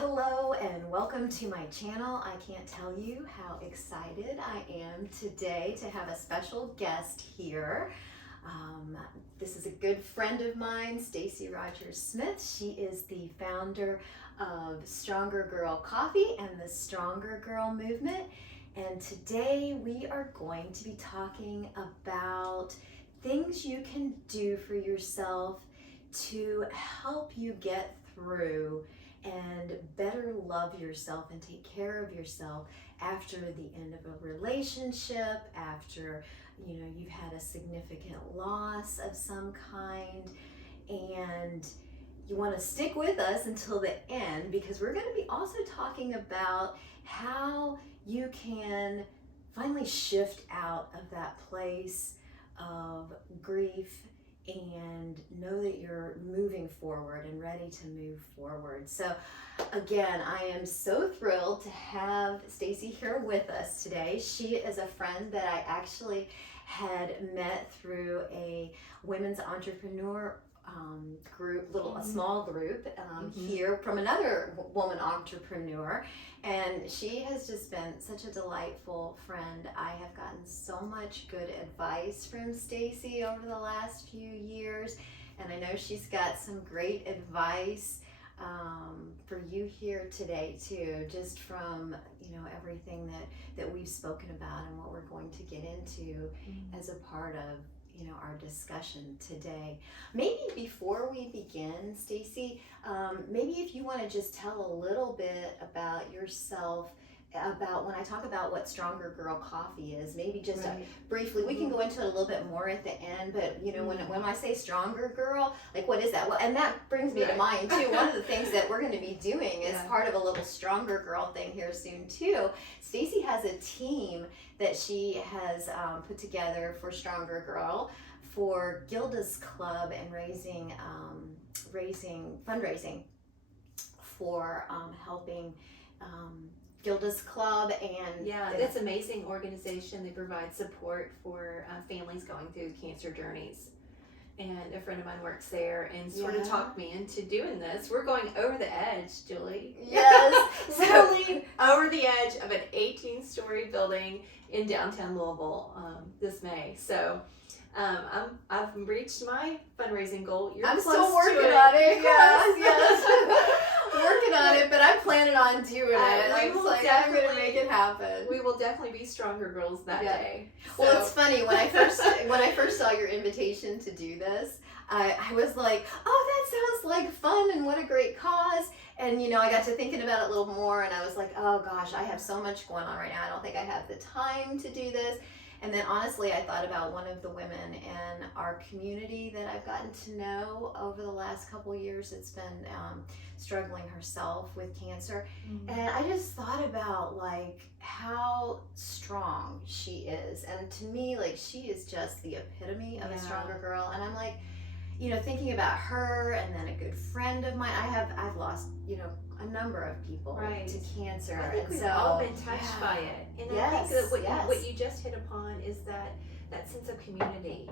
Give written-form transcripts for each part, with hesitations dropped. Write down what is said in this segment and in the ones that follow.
Hello and welcome to my channel. I can't tell you how excited I am today to have a special guest here. This is a good friend of mine, Stacy Rogers Smith. She is the founder of Stronger Girl Coffee and the Stronger Girl Movement. And today we are going to be talking about things you can do for yourself to help you get through and better love yourself and take care of yourself after the end of a relationship, after you've had a significant loss of some kind. And you want to stick with us until the end, because we're going to be also talking about how you can finally shift out of that place of grief and know that you're moving forward and ready to move forward. So again, I am so thrilled to have Stacy here with us today. She is a friend that I actually had met through a women's entrepreneur group, a small group here from another woman entrepreneur, and she has just been such a delightful friend. I have gotten so much good advice from Stacy over the last few years, and I know she's got some great advice for you here today too, just from everything that we've spoken about and what we're going to get into as a part of our discussion today. Maybe before we begin, Stacy, maybe if you want to just tell a little bit about yourself, about when I talk about what Stronger Girl Coffee is, maybe just briefly. We can go into it a little bit more at the end, but when I say Stronger Girl, like what is that? Well, and that brings me to mind too. One of the things that we're going to be doing is part of a little Stronger Girl thing here soon too. Stacy has a team that she has put together for Stronger Girl for Gilda's Club and fundraising for helping Gilda's Club. And it's an amazing organization. They provide support for families going through cancer journeys. And a friend of mine works there and sort of talked me into doing this. We're going over the edge, Julie. Yes, really over the edge of an 18-story building in downtown Louisville this May. So I've reached my fundraising goal. I'm still working on it. Yes. Working on it, but I'm planning on doing it. I'm going to make it happen. We will definitely be Stronger Girls that day. So. Well, it's funny, when I first saw your invitation to do this, I was like, oh, that sounds like fun and what a great cause. And I got to thinking about it a little more, and I was like, oh gosh, I have so much going on right now. I don't think I have the time to do this. And then honestly, I thought about one of the women in our community that I've gotten to know over the last couple of years that's been struggling herself with cancer. And I just thought about how strong she is. And to me, she is just the epitome of a stronger girl. And I'm like, thinking about her, and then a good friend of mine. I've lost, a number of people to cancer. I think we've all been touched by it. And I think that what you just hit upon is that sense of community.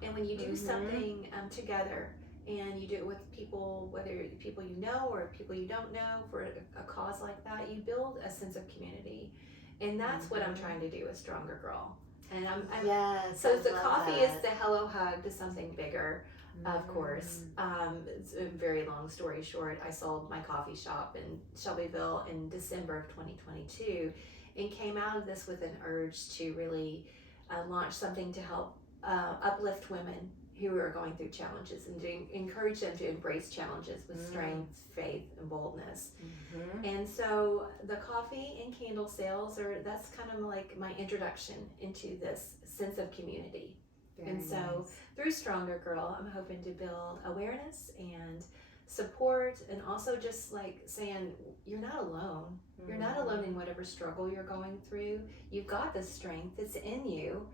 And when you do something together, and you do it with people, whether people you know or people you don't know, for a cause like that, you build a sense of community. And that's what I'm trying to do with Stronger Girl. And so the coffee is the hello hug to something bigger. Of course. It's a very long story short. I sold my coffee shop in Shelbyville in December of 2022 and came out of this with an urge to really launch something to help uplift women who are going through challenges and to encourage them to embrace challenges with strength, faith, and boldness. And so the coffee and candle sales that's kind of like my introduction into this sense of community. And so through Stronger Girl, I'm hoping to build awareness and support, and also just saying you're not alone. You're not alone in whatever struggle you're going through. You've got the strength. It's in you.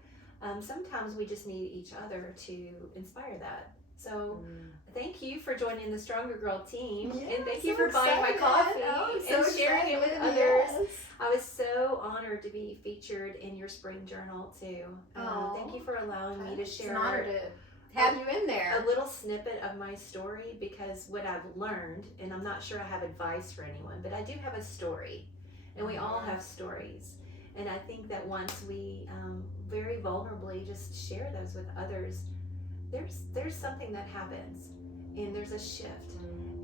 Sometimes we just need each other to inspire that. So thank you for joining the Stronger Girl team, and thank you for buying my coffee and sharing it with others. I was so honored to be featured in your spring journal too. Thank you for allowing me to share. It's an honor have you in there. A little snippet of my story, because what I've learned, and I'm not sure I have advice for anyone, but I do have a story, and we all have stories. And I think that once we very vulnerably just share those with others, there's something that happens, and there's a shift.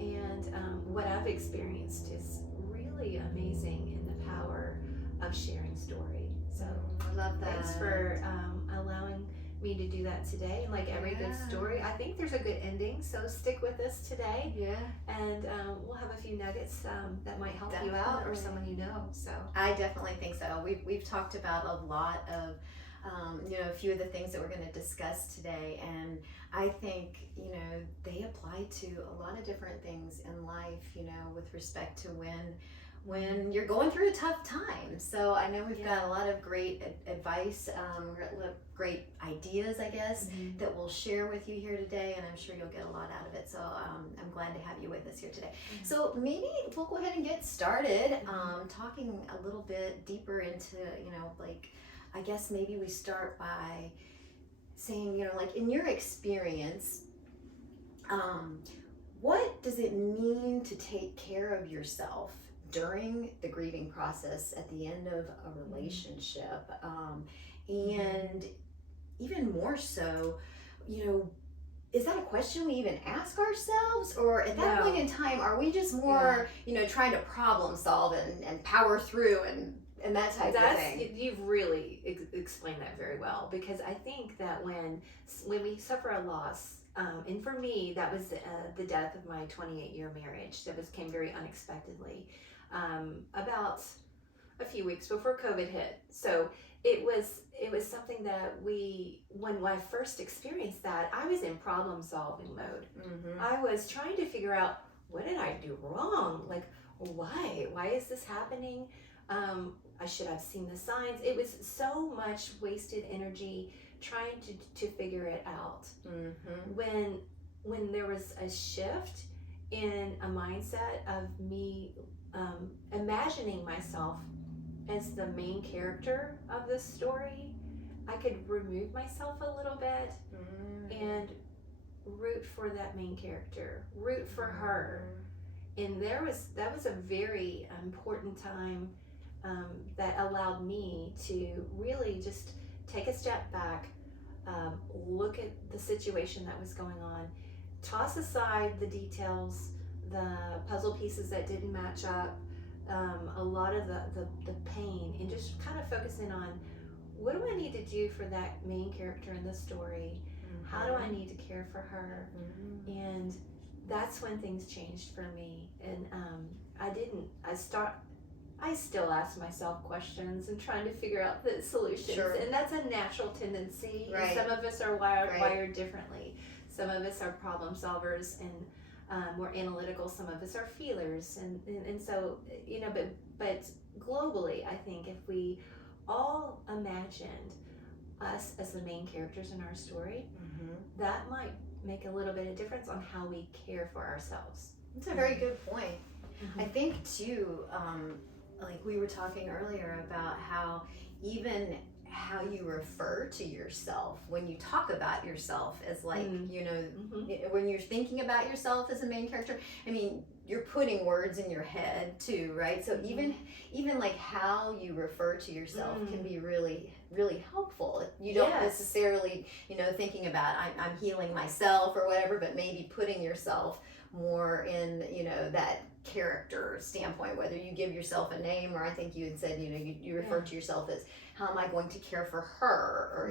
And what I've experienced is really amazing in the power of sharing story. So I love that. Thanks for allowing me to do that today. And like every good story, I think there's a good ending. So stick with us today. Yeah. And we'll have a few nuggets that might help you out, or someone you know. So I definitely think so. We've talked about a lot of a few of the things that we're going to discuss today, and I think they apply to a lot of different things in life, with respect to when you're going through a tough time. So I know we've got a lot of great advice, great ideas, I guess, that we'll share with you here today, and I'm sure you'll get a lot out of it. So I'm glad to have you with us here today. So maybe we'll go ahead and get started talking a little bit deeper into, I guess maybe we start by saying, like in your experience, what does it mean to take care of yourself during the grieving process at the end of a relationship? And even more so, is that a question we even ask ourselves? Or at that point in time, are we just more, trying to problem solve and power through and that type of thing? You've really explained that very well, because I think that when we suffer a loss, and for me, that was the death of my 28-year marriage that came very unexpectedly, about a few weeks before COVID hit. So it was something that when I first experienced that, I was in problem solving mode. I was trying to figure out, what did I do wrong? Like, why is this happening? I should have seen the signs. It was so much wasted energy trying to figure it out. When there was a shift in a mindset of me imagining myself as the main character of this story, I could remove myself a little bit and root for that main character, root for her. And that was a very important time that allowed me to really just take a step back, look at the situation that was going on, toss aside the details, the puzzle pieces that didn't match up, a lot of the pain, and just kind of focus in on, what do I need to do for that main character in the story? How do I need to care for her? And that's when things changed for me. And I still ask myself questions and trying to figure out the solutions. And that's a natural tendency. And some of us are wired differently. Some of us are problem solvers and more analytical. Some of us are feelers. And so, but globally, I think if we all imagined us as the main characters in our story, that might make a little bit of difference on how we care for ourselves. That's a very good point. I think too, like we were talking earlier about how even how you refer to yourself when you talk about yourself as like, when you're thinking about yourself as a main character, I mean, you're putting words in your head too, right? So even like how you refer to yourself can be really, really helpful. You don't necessarily, thinking about I'm healing myself or whatever, but maybe putting yourself more in, that character standpoint, whether you give yourself a name, or I think you had said, you refer to yourself as, how am I going to care for her? Or,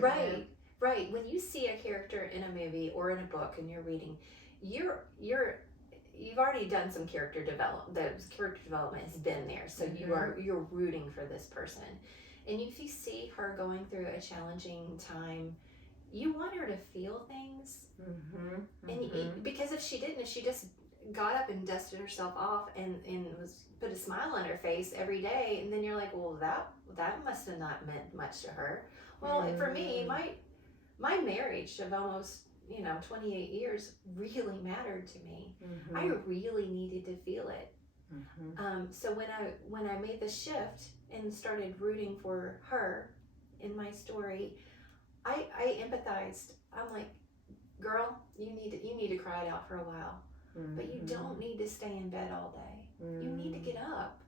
Right. When you see a character in a movie or in a book and you're reading, you've already done some character development. The character development has been there, so you're rooting for this person. And if you see her going through a challenging time, you want her to feel things. And because if she just got up and dusted herself off and put a smile on her face every day, and then you're like, well, that must have not meant much to her. Well, for me, my marriage of almost 28 years really mattered to me. I really needed to feel it. So when I made the shift and started rooting for her in my story, I empathized. I'm like, girl, you need to cry it out for a while. But you don't need to stay in bed all day. You need to get up.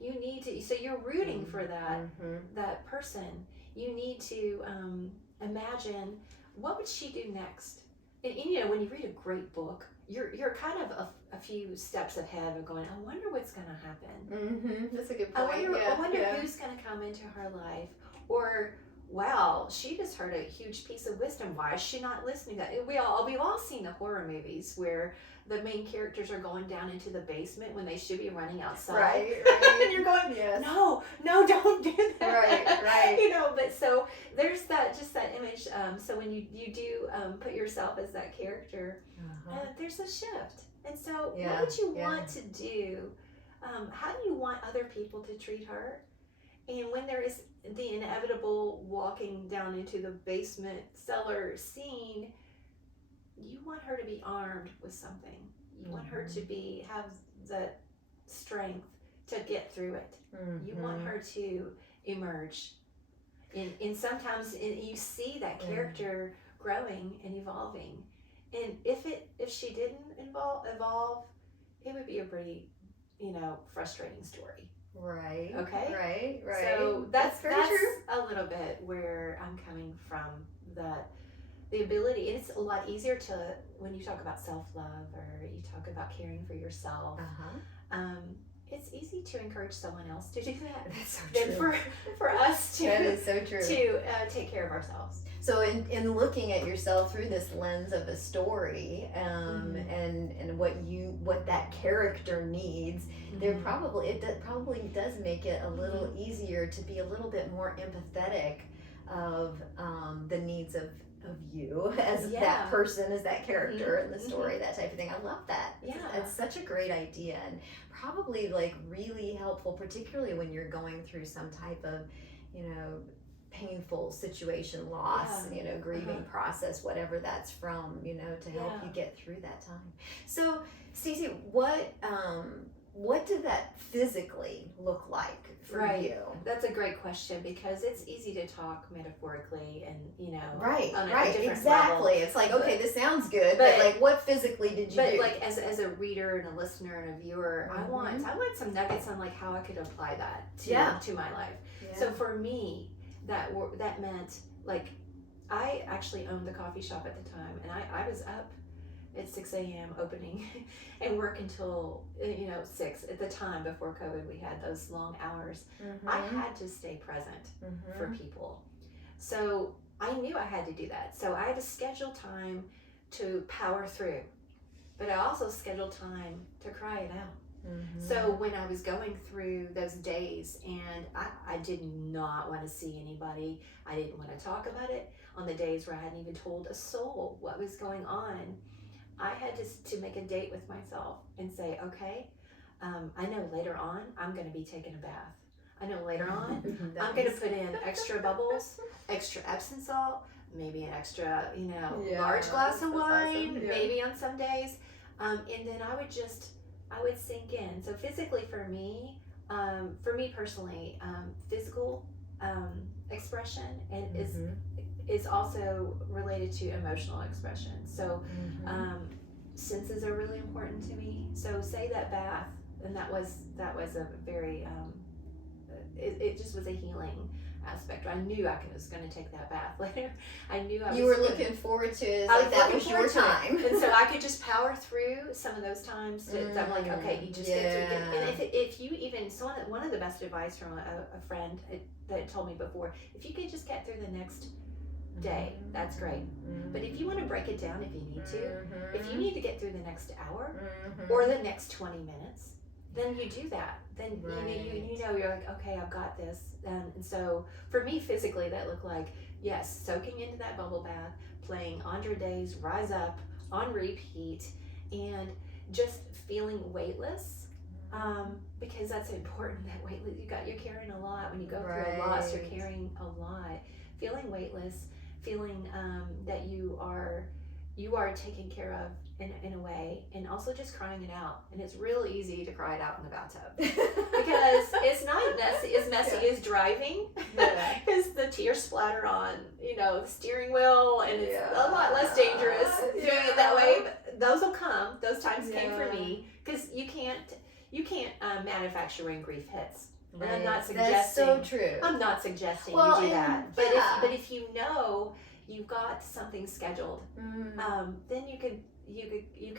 You need to, so you're rooting for that person. You need to imagine, what would she do next? And you know, when you read a great book, you're kind of a few steps ahead of going, I wonder what's going to happen. That's a good point. I wonder who's going to come into her life. Or, wow, she just heard a huge piece of wisdom. Why is she not listening to that? We've all seen the horror movies where the main characters are going down into the basement when they should be running outside. Right. And you're going, no, don't do that. Right. You know, but so there's that image. So when you do put yourself as that character, there's a shift. And so what would you want to do? How do you want other people to treat her? And when there is the inevitable walking down into the basement cellar scene, you want her to be armed with something. You want her to have the strength to get through it. You want her to emerge. And sometimes you see that character growing and evolving. And if she didn't evolve, it would be a pretty, frustrating story. Right. Okay. Right. So that's very true. a little bit where I'm coming from. The ability, it's a lot easier to, when you talk about self-love or you talk about caring for yourself, it's easy to encourage someone else to do that. That's so than true. for us to, that is so true. To take care of ourselves. So in looking at yourself through this lens of a story, and what that character needs, it probably does make it a little easier to be a little bit more empathetic of the needs of you as that person, as that character in the story, that type of thing. I love that. It's such a great idea, and probably like really helpful, particularly when you're going through some type of, painful situation, loss, grieving process, whatever that's from, to help you get through that time. So, Stacy, what did that physically look like for you? That's a great question, because it's easy to talk metaphorically and, on a different exactly. level. It's like, okay, this sounds good, but like, what physically did you do? But like, as a reader and a listener and a viewer, I want some nuggets on like how I could apply that to my life. Yeah. So for me, that meant, like, I actually owned the coffee shop at the time, and I was up at 6 a.m. opening and work until 6 at the time. Before COVID, we had those long hours. I had to stay present for people, so I knew I had to do that. So I had to schedule time to power through, but I also scheduled time to cry it out. So when I was going through those days, and I did not want to see anybody, I didn't want to talk about it, on the days where I hadn't even told a soul what was going on, I had to make a date with myself and say, okay, I know later on I'm going to be taking a bath. I know later on I'm going to put in extra bubbles, extra Epsom salt, maybe an extra, large glass of wine, maybe on some days. And then I would sink in. So physically for me personally, physical expression and is also related to emotional expression. So senses are really important to me. So say that bath, and that was a very it just was a healing aspect. I knew I was going to take that bath later. I knew you were looking forward to it. Like that was your time, and so I could just power through some of those times. I'm like, okay, you just get through it. And if you even one of the best advice from a friend that told me before, if you could just get through the next day, that's great. But if you want to break it down, if you need to, if you need to get through the next hour or the next 20 minutes, then you do that. Then you're like, okay, I've got this. And so for me, physically, that looked like, yes, soaking into that bubble bath, playing Andre Day's Rise Up on repeat, and just feeling weightless, because that's important. That weightless, you're carrying a lot. When you go through a loss, you're carrying a lot. Feeling weightless, feeling that you are taken care of in a way, and also just crying it out. And it's real easy to cry it out in the bathtub because it's not as messy as driving, because the tears splatter on, the steering wheel, and it's a lot less dangerous doing it that way. But those will come. Those times came for me, because you can't manufacture when grief hits. And I'm not suggesting. That's so true. I'm not suggesting you do that. But if you know you've got something scheduled, then you can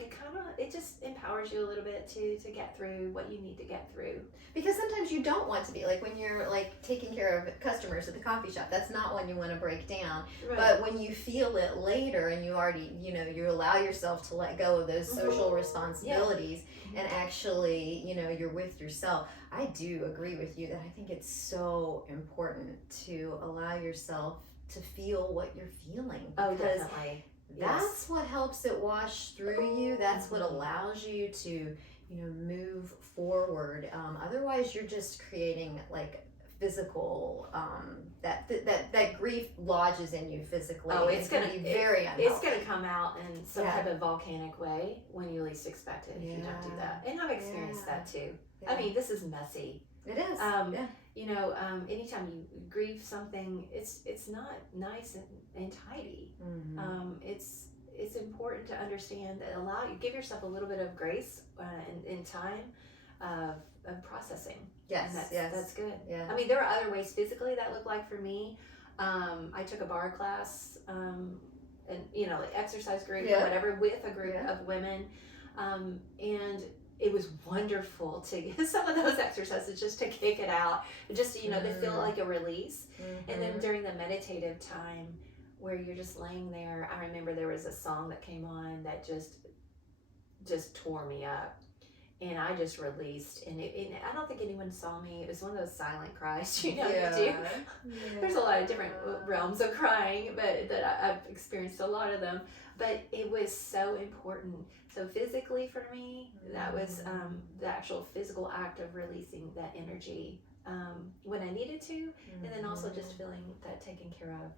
kind of, it just empowers you a little bit to get through what you need to get through. Because sometimes you don't want to be, like when you're like taking care of customers at the coffee shop, that's not when you want to break down. Right. But when you feel it later and you already, you allow yourself to let go of those social responsibilities and actually, you're with yourself. I do agree with you that I think it's so important to allow yourself to feel what you're feeling. Because definitely. That's what helps it wash through you. That's what allows you to, move forward. Otherwise, you're just creating like physical, that grief lodges in you physically. Oh, it's gonna be very unhealthy. It's gonna come out in some type of volcanic way when you least expect it. If you don't do that, and I've experienced that too. Yeah. I mean, this is messy. It is. Anytime you grieve something, it's not nice and tidy. It's important to understand that give yourself a little bit of grace in time of processing. Yes, and that's good. Yeah. I mean, there are other ways physically that look like for me. I took a bar class, and like exercise group or whatever with a group of women, and it was wonderful to get some of those exercises just to kick it out, just to feel like a release. And then during the meditative time where you're just laying there, I remember there was a song that came on that just tore me up, and I just released, and I don't think anyone saw me. It was one of those silent cries, you do. There's a lot of different realms of crying, but that I've experienced a lot of them. But it was so important. So physically for me, that was the actual physical act of releasing that energy when I needed to, and then also just feeling that taken care of,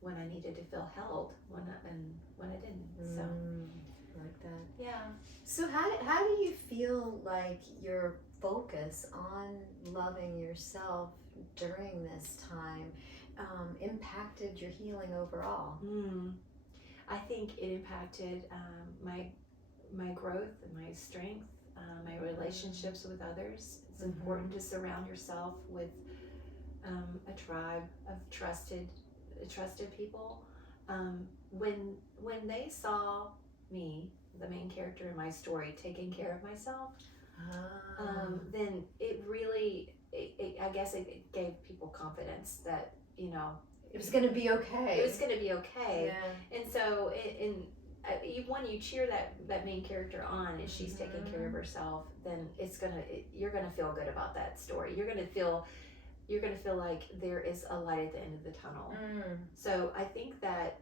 when I needed to feel held, when I didn't. So I like that. Yeah. So how do you feel like your focus on loving yourself during this time impacted your healing overall? I think it impacted my growth and my strength, my relationships with others. It's important to surround yourself with a tribe of trusted people. When they saw me, the main character in my story, taking care of myself, then it really, I guess it gave people confidence that it was going to be okay. It was going to be okay. Yeah. And so, when you cheer that main character on and she's taking care of herself, then you're gonna feel good about that story. You're gonna feel like there is a light at the end of the tunnel. So I think that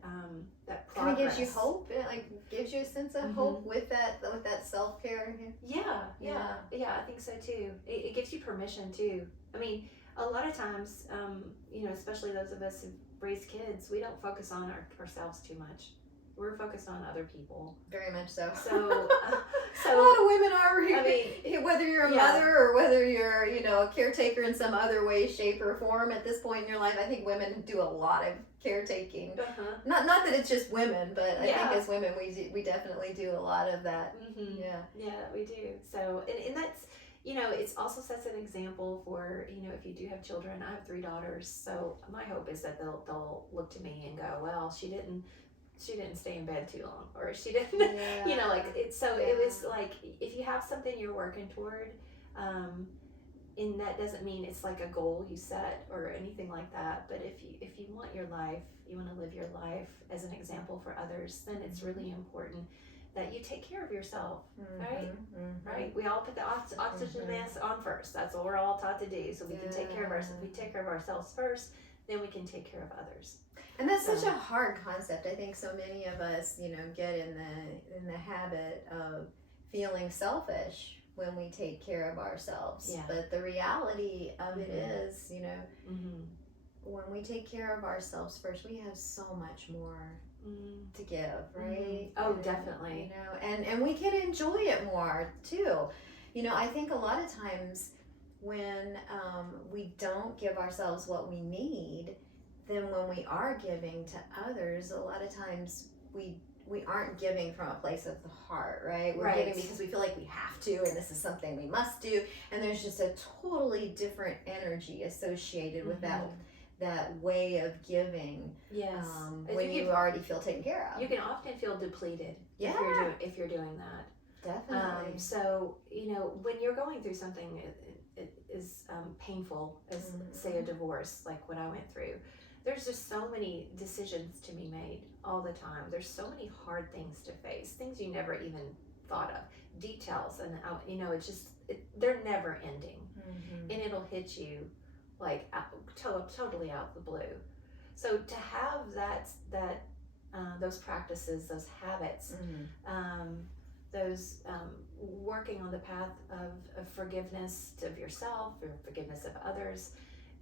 that progress kind of gives you hope. It gives you a sense of hope with that self-care. Yeah. I think so too. It gives you permission too. I mean, a lot of times, especially those of us who've raised kids, we don't focus on ourselves too much. We're focused on other people. Very much so. So a lot of women are. Whether you're a mother or whether you're, a caretaker in some other way, shape, or form at this point in your life, I think women do a lot of caretaking. Not that it's just women, but I think as women we definitely do a lot of that. Yeah, we do. So and that's. It also sets an example for, if you do have children. I have 3 daughters, so my hope is that they'll look to me and go, well, she didn't stay in bed too long, or she didn't, it was like, if you have something you're working toward, and that doesn't mean it's like a goal you set or anything like that, but if you want your life, you want to live your life as an example for others, then it's really important that you take care of yourself, right? Right? We all put the oxygen mask on first. That's what we're all taught to do. So we can take care of ourselves. If we take care of ourselves first, then we can take care of others. And that's such a hard concept. I think so many of us, get in the habit of feeling selfish when we take care of ourselves. Yeah. But the reality of it is, when we take care of ourselves first, we have so much more to give, right? Oh, definitely. And we can enjoy it more too. I think a lot of times when we don't give ourselves what we need, then when we are giving to others, a lot of times we aren't giving from a place of the heart, right? We're giving because we feel like we have to, and this is something we must do, and there's just a totally different energy associated with that way of giving. Yes. When you already feel taken care of. You can often feel depleted if you're doing that. Definitely. So, when you're going through something it is painful, as say a divorce, like what I went through, there's just so many decisions to be made all the time. There's so many hard things to face, things you never even thought of, details, and it's just they're never ending, and it'll hit you like totally out the blue. So to have that those practices, those habits, those working on the path of forgiveness of yourself or forgiveness of others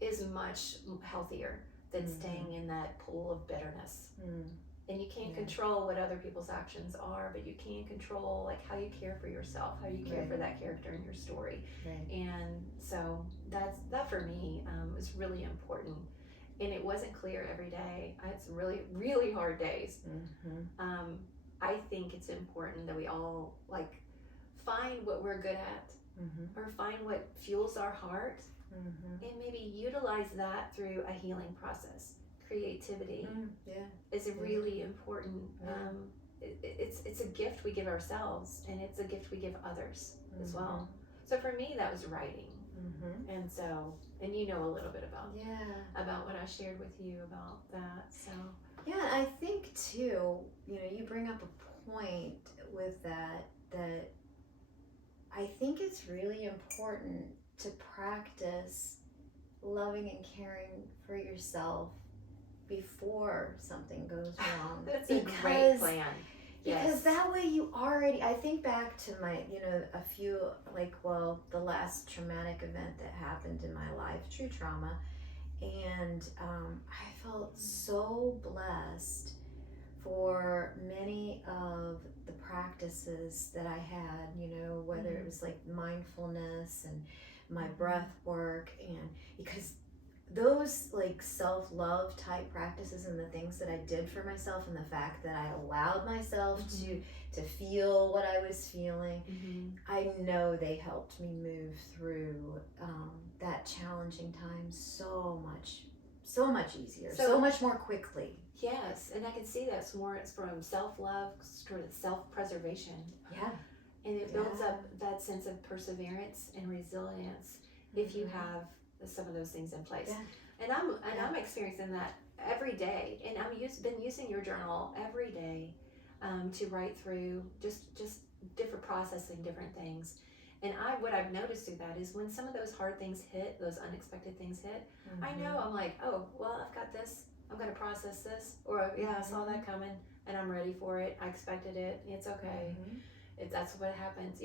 is much healthier than staying in that pool of bitterness. And you can't control what other people's actions are, but you can control like how you care for yourself, how you care for that character in your story. And so that for me is really important. And it wasn't clear every day. It's really, really hard days. I think it's important that we all like find what we're good at, or find what fuels our heart, and maybe utilize that through a healing process. Creativity is a really important. It's a gift we give ourselves, and it's a gift we give others as well. So for me, that was writing, and so a little bit about what I shared with you about that. So. Yeah, I think too, you bring up a point with that I think it's really important to practice loving and caring for yourself before something goes wrong. That's a great plan. Because that way I think back to my, a few, the last traumatic event that happened in my life, true trauma. And I felt so blessed for many of the practices that I had, whether it was like mindfulness and my breath work, and because those like self-love type practices and the things that I did for myself, and the fact that I allowed myself to feel what I was feeling, I know they helped me move through that challenging time so much easier, so much more quickly. Yes, and I can see that's more, it's from self-love to self-preservation. Yeah. And it builds up that sense of perseverance and resilience if you have some of those things in place. And I'm experiencing that every day, and been using your journal every day to write through just different processing different things. And what I've noticed through that is when some of those hard things hit, those unexpected things hit, I know I'm like, oh, well, I've got this. I'm going to process this. Or, I saw that coming, and I'm ready for it. I expected it. It's okay. That's what happens.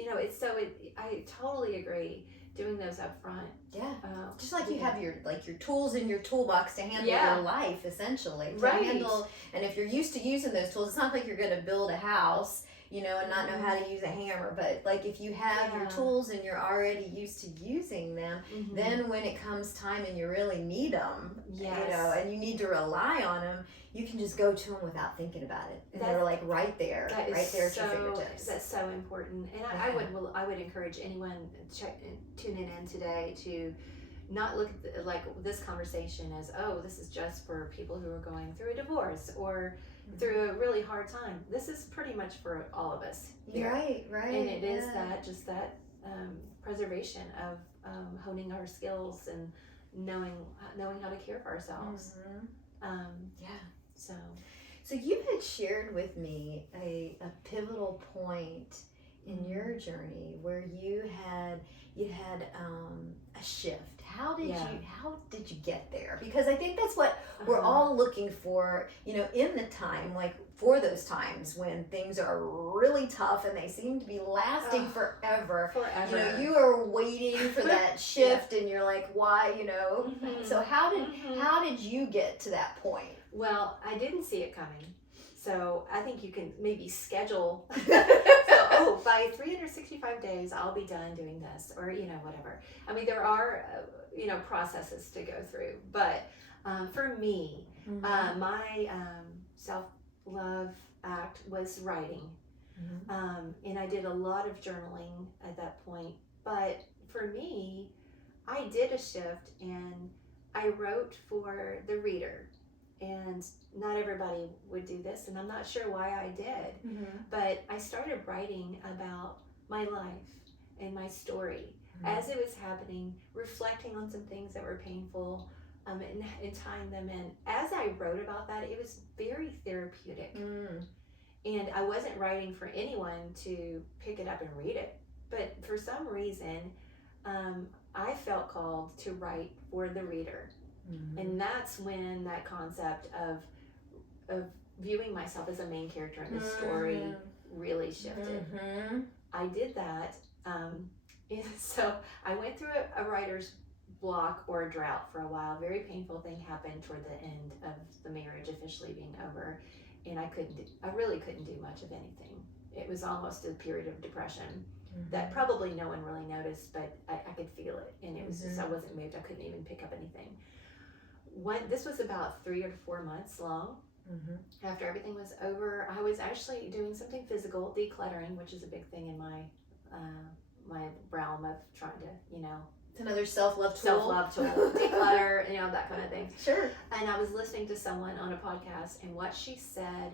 I totally agree. Doing those up front. Yeah. Just like you have your tools in your toolbox to handle your life, essentially. And if you're used to using those tools, it's not like you're going to build a house, and not know how to use a hammer. But like if you have your tools and you're already used to using them, then when it comes time and you really need them, and you need to rely on them, you can just go to them without thinking about it. And they're like right there at your fingertips. That's so important. And I would encourage anyone tuning in today to not look at this conversation as, oh, this is just for people who are going through a divorce or through a really hard time. This is pretty much for all of us here. Right. And it is that preservation of honing our skills and knowing how to care for ourselves. So you had shared with me a pivotal point in your journey where you had a shift. How did you get there? Because I think that's what we're all looking for, in the time, like for those times when things are really tough and they seem to be lasting forever. You are waiting for that shift and you're like, why, So how did you get to that point? Well, I didn't see it coming. So I think you can maybe schedule, by 365 days, I'll be done doing this, or, whatever. I mean, there are, processes to go through, but for me, my self-love act was writing. And I did a lot of journaling at that point. But for me, I did a shift and I wrote for the reader. And not everybody would do this, and I'm not sure why I did. But I started writing about my life and my story as it was happening, reflecting on some things that were painful, and tying them in. As I wrote about that, it was very therapeutic. And I wasn't writing for anyone to pick it up and read it. But for some reason, I felt called to write for the reader. And that's when that concept of viewing myself as a main character in the story really shifted. I did that. And so I went through a writer's block or a drought for a while. A very painful thing happened toward the end of the marriage officially being over. And I really couldn't do much of anything. It was almost a period of depression that probably no one really noticed, but I could feel it. And it was just, I wasn't moved. I couldn't even pick up anything. This was about 3 or 4 months long. After everything was over, I was actually doing something physical, decluttering, which is a big thing in my my realm of trying to, It's another self-love tool. Self-love tool, declutter, that kind of thing. Sure. And I was listening to someone on a podcast, and what she said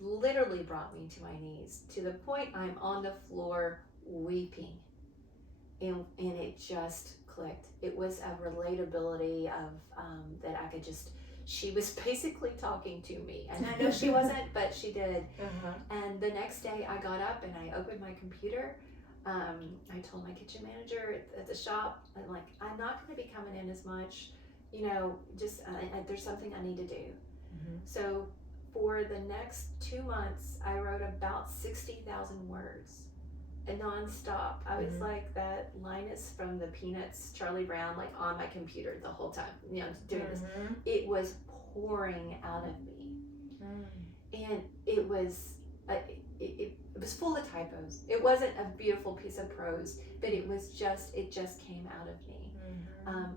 literally brought me to my knees, to the point I'm on the floor weeping. And it just clicked. It was a relatability of that I could just, she was basically talking to me. And I know she wasn't, but she did. And the next day I got up and I opened my computer. I told my kitchen manager at the shop, I'm not going to be coming in as much, there's something I need to do. So for the next 2 months, I wrote about 60,000 words. And nonstop. I was like that Linus from the Peanuts, Charlie Brown, on my computer the whole time, doing this. It was pouring out of me. And it was it was full of typos. It wasn't a beautiful piece of prose, but it just came out of me.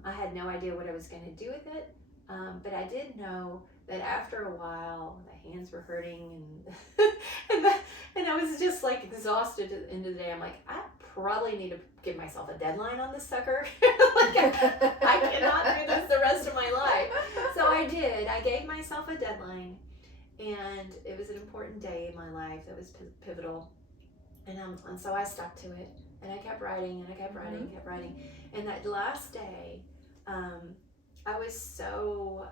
I had no idea what I was going to do with it, but I did know that after a while, the hands were hurting, and I was just exhausted at the end of the day. I'm like, I probably need to give myself a deadline on this sucker. I cannot do this the rest of my life. So I did. I gave myself a deadline, and it was an important day in my life that was pivotal. And so I stuck to it, and I kept writing, and I kept writing, and kept writing. And that last day, I was so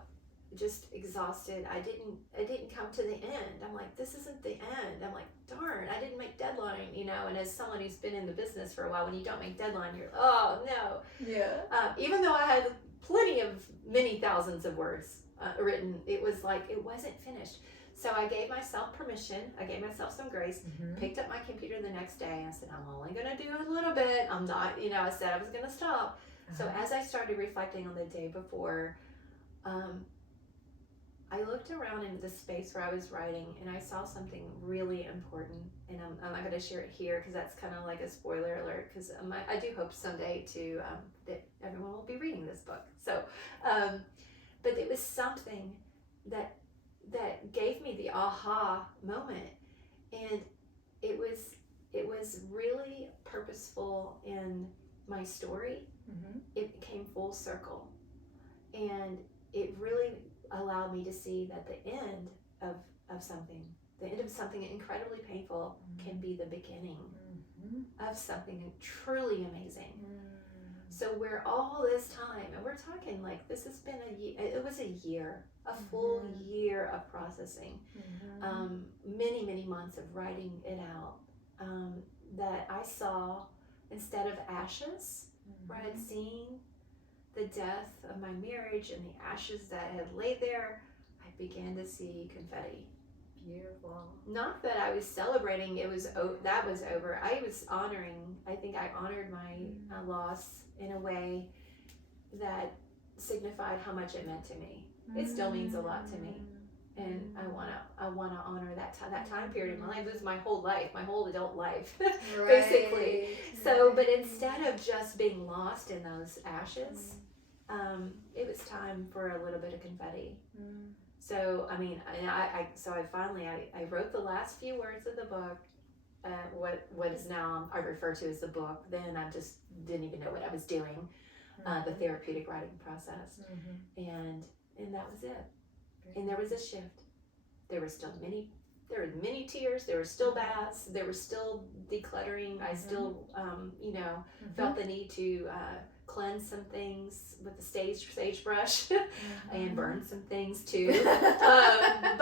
just exhausted. I didn't come to the end. I'm like, this isn't the end. I'm like, darn, I didn't make deadline, and as someone who's been in the business for a while, when you don't make deadline, you're, oh no. Yeah. Even though I had plenty of many thousands of words written, it was like, it wasn't finished. So I gave myself permission. I gave myself some grace, picked up my computer the next day. I said, I'm only going to do a little bit. I'm not, I said I was going to stop. So as I started reflecting on the day before, I looked around in the space where I was writing, and I saw something really important. And I'm not going to share it here because that's kind of like a spoiler alert, because I do hope someday that everyone will be reading this book. So, but it was something that gave me the aha moment, and it was really purposeful in my story. It came full circle, and it really allowed me to see that the end of something, the end of something incredibly painful, can be the beginning of something truly amazing. So we're all this time, and we're talking this has been a year, it was a year, a full year of processing, many, many months of writing it out, that I saw, instead of ashes, where I had seen the death of my marriage and the ashes that had laid there, I began to see confetti. Beautiful. Not that I was celebrating, that was over. I was honoring, I think I honored my loss in a way that signified how much it meant to me. It still means a lot to me. And I want to honor that time period in my life. This is my whole life, my whole adult life, basically. So, but instead of just being lost in those ashes, it was time for a little bit of confetti. So, I mean, I wrote the last few words of the book. What is now I refer to as the book. Then I just didn't even know what I was doing. The therapeutic writing process, and that was it. And there was a shift. There were many tears. There were still baths. There was still decluttering. I still, felt the need to cleanse some things with the sagebrush and burn some things too. But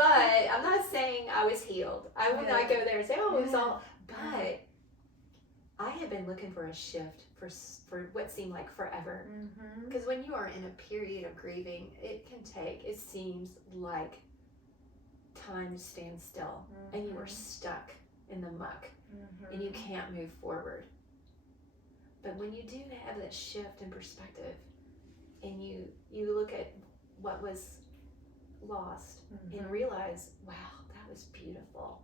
I'm not saying I was healed. I would not go there and say, oh, it was all. But I had been looking for a shift for what seemed like forever. Because when you are in a period of grieving, it seems like time stands still and you are stuck in the muck and you can't move forward. But when you do have that shift in perspective and you look at what was lost and realize, wow, that was beautiful.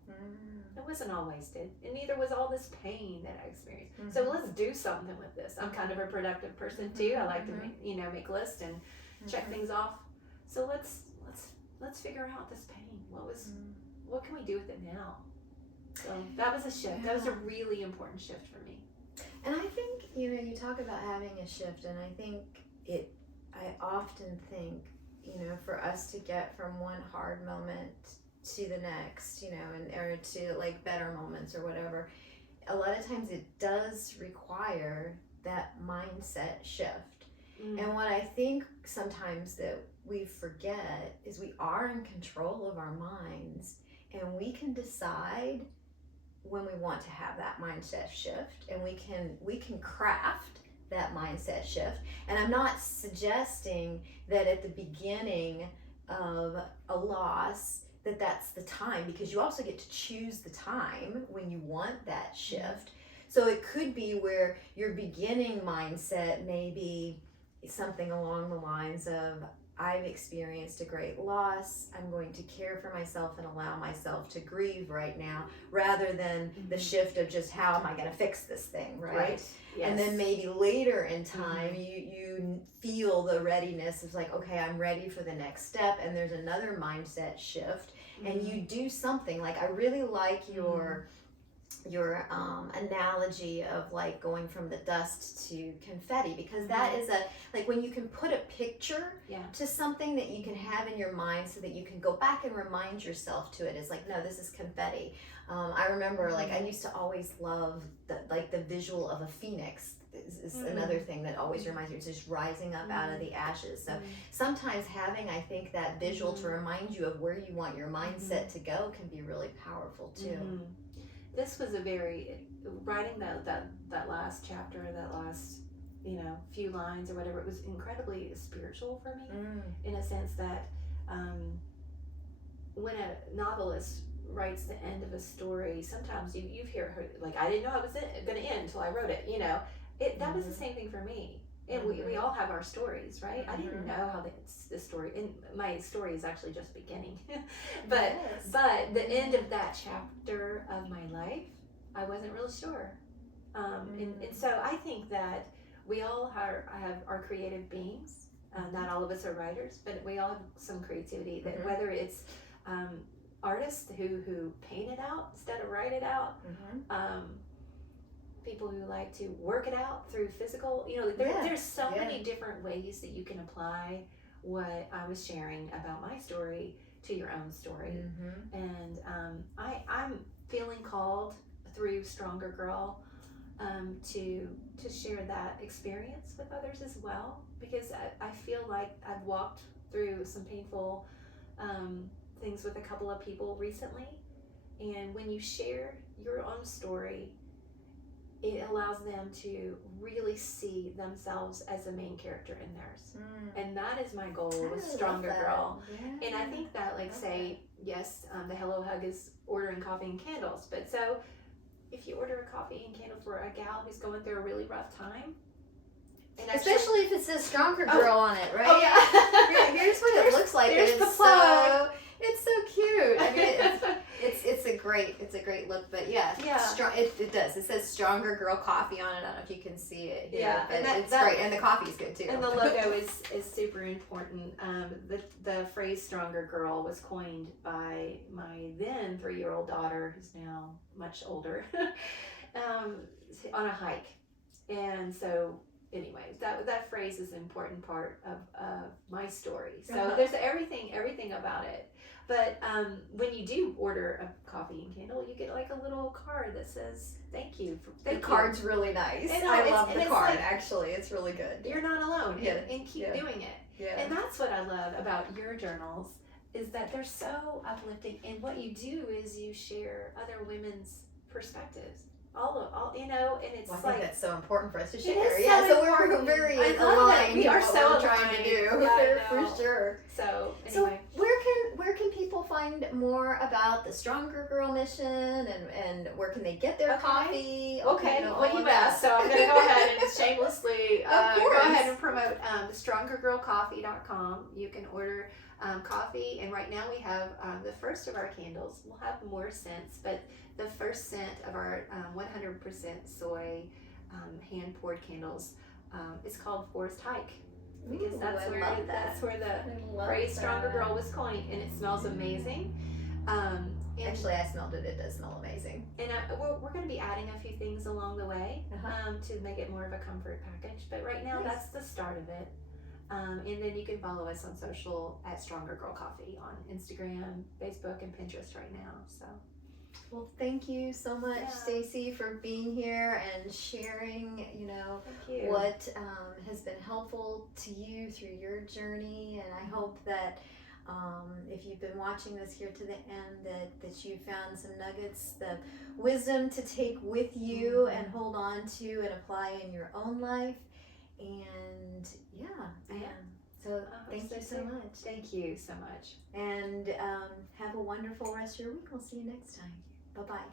It wasn't all wasted, and neither was all this pain that I experienced. So let's do something with this. I'm kind of a productive person too. I like to make lists and check things off. So let's figure out this pain. What can we do with it now? So that was a shift. That was a really important shift for me. And I think, you talk about having a shift, and I often think, for us to get from one hard moment to the next, or to like better moments or whatever, a lot of times it does require that mindset shift. And what I think sometimes that we forget is we are in control of our minds, and we can decide when we want to have that mindset shift, and we can craft that mindset shift. And I'm not suggesting that at the beginning of a loss that's the time, because you also get to choose the time when you want that shift. So it could be where your beginning mindset may be something along the lines of, I've experienced a great loss. I'm going to care for myself and allow myself to grieve right now, rather than the shift of just how am I going to fix this thing, right? Yes. And then maybe later in time, you feel the readiness of like, okay, I'm ready for the next step, and there's another mindset shift, and you do something. Like, I really like your analogy of like going from the dust to confetti, because that is like when you can put a picture to something that you can have in your mind so that you can go back and remind yourself to it. It's like, no, this is confetti. I remember like I used to always love the visual of a phoenix is another thing that always reminds me. It's just rising up out of the ashes. So sometimes having, I think, that visual to remind you of where you want your mindset to go can be really powerful too. This was writing that last chapter, that last few lines or whatever, it was incredibly spiritual for me, in a sense that when a novelist writes the end of a story, sometimes you hear her like, I didn't know I was going to end until I wrote it. That was the same thing for me. And we all have our stories, right? I didn't know how the story, and my story is actually just beginning. but the end of that chapter of my life, I wasn't really sure. And so I think that we all are creative beings. Not all of us are writers, but we all have some creativity. That whether it's artists who paint it out instead of write it out. People who like to work it out through physical, there's so many different ways that you can apply what I was sharing about my story to your own story. And I'm feeling called through Stronger Girl to share that experience with others as well, because I feel like I've walked through some painful things with a couple of people recently, and when you share your own story, it allows them to really see themselves as a main character in theirs. And that is my goal with Stronger Girl. And I think that, like, say, yes, the Hello Hug is ordering coffee and candles, but so if you order a coffee and candle for a gal who's going through a really rough time, and especially if it says Stronger Girl on it, right? Oh yeah. Here's what it looks like. There's the plug. It's so cute. I mean, it's a great look. But yeah, strong. It does. It says Stronger Girl Coffee on it. I don't know if you can see it here. Yeah, but and it's great, and the coffee's good too. And the logo is super important. The phrase "Stronger Girl" was coined by my then 3-year-old daughter, who's now much older, on a hike, and so. Anyway, that phrase is an important part of my story. So there's everything about it. But when you do order a coffee and candle, you get like a little card that says thank you. The card's really nice. I love the card. Like, actually, it's really good. You're not alone, and keep doing it. Yeah. And that's what I love about your journals is that they're so uplifting. And what you do is you share other women's perspectives. All and it's I like think that's so important for us to it share. is So important. we're very I love aligned. that. We are so what we're trying to do for sure. So anyway, where can people find more about the Stronger Girl mission and where can they get their coffee? Okay, well you asked, so I'm gonna go ahead and shamelessly go ahead and promote strongergirlcoffee.com. You can order coffee, and right now we have the first of our candles. We'll have more scents, but the first scent of our 100% soy hand poured candles is called Forest Hike, because that's where the phrase Stronger Girl was coined, and it smells amazing. Actually, I smelled it. It does smell amazing. And we're going to be adding a few things along the way to make it more of a comfort package. But right now, that's the start of it. And then you can follow us on social at Stronger Girl Coffee on Instagram, Facebook, and Pinterest right now. So. Well, thank you so much, Stacy, for being here and sharing, what has been helpful to you through your journey. And I hope that if you've been watching this here to the end, that you found some nuggets, the wisdom to take with you and hold on to and apply in your own life. And so thank you so much. Thank you so much. And have a wonderful rest of your week. We'll see you next time. Bye-bye.